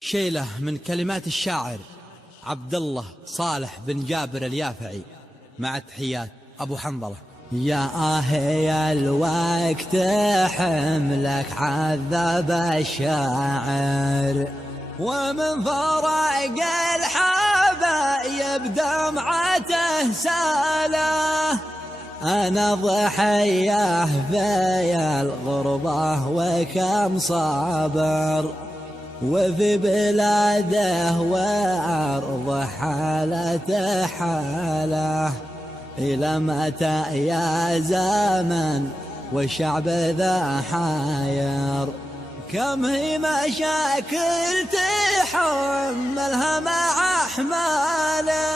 شيلة من كلمات الشاعر عبد الله صالح بن جابر اليافعي، مع تحيات أبو حنظلة. يا يا الوقت حملك عذب الشاعر، ومن فراق الحبايب دمعته ساله. أنا ضحية في الغربة وكم صابر، وفي بلاده وأرض حالته حاله. إلى متى يا زمن والشعب ذا حاير؟ كم هي مشاكل تحملها مع أحماله.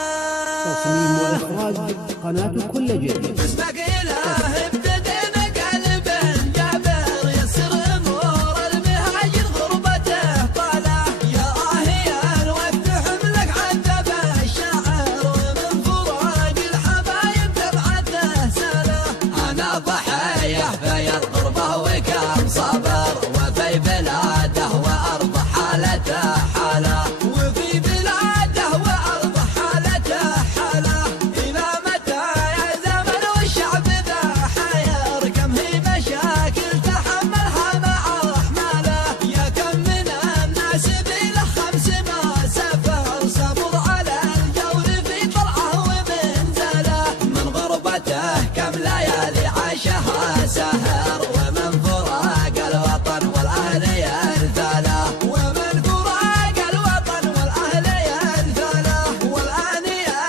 تصميم وإخراج قناة كل جديد. اسمك إله ابتدينا قلب جابر، يسر أمور المهاجر غربته طالع. يا الوقت حملك عذب الشاعر، ومن فراق الحبايب دمعته ساله. أنا ضحية في الغربة وكم صبر، وفي بلاده وأرض حالته حاله. وفي بلاده وأرض حالته حاله. إلى متى يا زمن والشعب ذا حير؟ كم هي مشاكل تحملها مع أحماله. يا كم من الناس بله 5 ما سافر، صبر على الجور في طلعه ومنزله. من غربته كم ليالي عاشها سهر، ومن فراق الوطن والأهل ينثله. ومن فراق الوطن والأهل ينثله. والآن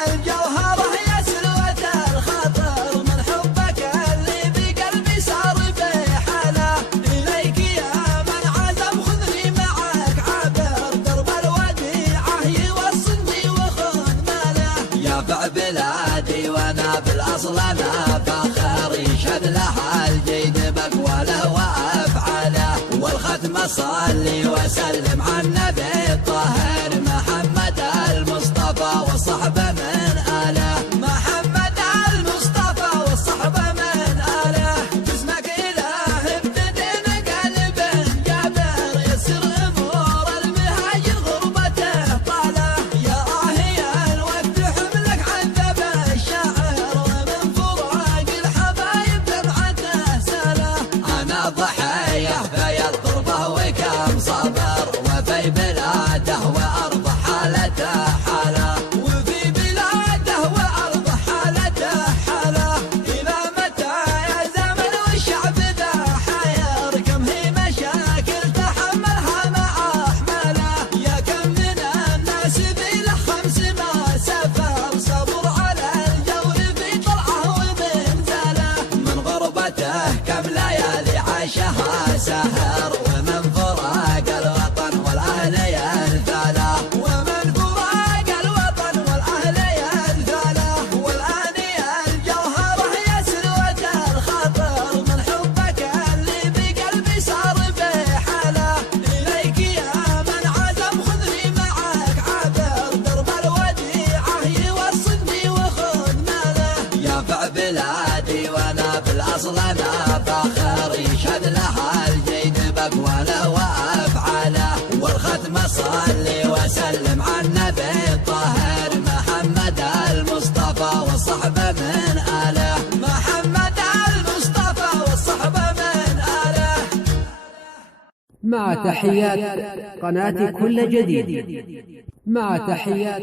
الجوهرة يا سلوة الخطر، من حبك اللي بقلبي صار في حاله. إليك يا من عزم خذني معك عبر، درب الوديعة يوصلني وخذ ماله. يافع بلادي وانا بالاصل انا فاخر، يشهد لها الجيد بقواله وافعاله. والختم صلي وسلم على النبي الطاهر، محمد المصطفى والصحبه من اله. محمد المصطفى والصحبه من اله. اسمك اله ابتدينا قلب جابر، يسر امور المهاجر غربته طاله. يا الوقت حملك عذب الشاعر، ومن فراق الحبايب دمعته ساله. انا ضحيه في الغربه وكم صبر، وفي بلاده وارض حالته حاله. وفي بلاده وارض حالته حاله. الى متى يا زمن والشعب ذا حير؟ كم هي مشاكل تحملها مع احماله. يا كم من الناس بله 5 ما سافر، صبر على الجور في طلعه ومنزله. من غربته كم ليالي عاشها سهر، ومن فراق الوطن والأهل ينثله. ومن فراق الوطن والأهل ينثله. والآن الجوهرة يا سلوة الخطر، من حبك اللي بقلبي صار في حاله. إليك يا من عزم خذني معك عبر، درب الوديعة يوصلني وخذ ماله. يافع بلادي وانا بالاصل انا فاخر، يشهد لها الجيد بقواله وافعاله. والختم صلي وسلم على النبي الطاهر، محمد المصطفى والصحبه من اله. محمد المصطفى والصحبه من اله. مع تحيات قناة كل جديد. مع تحيات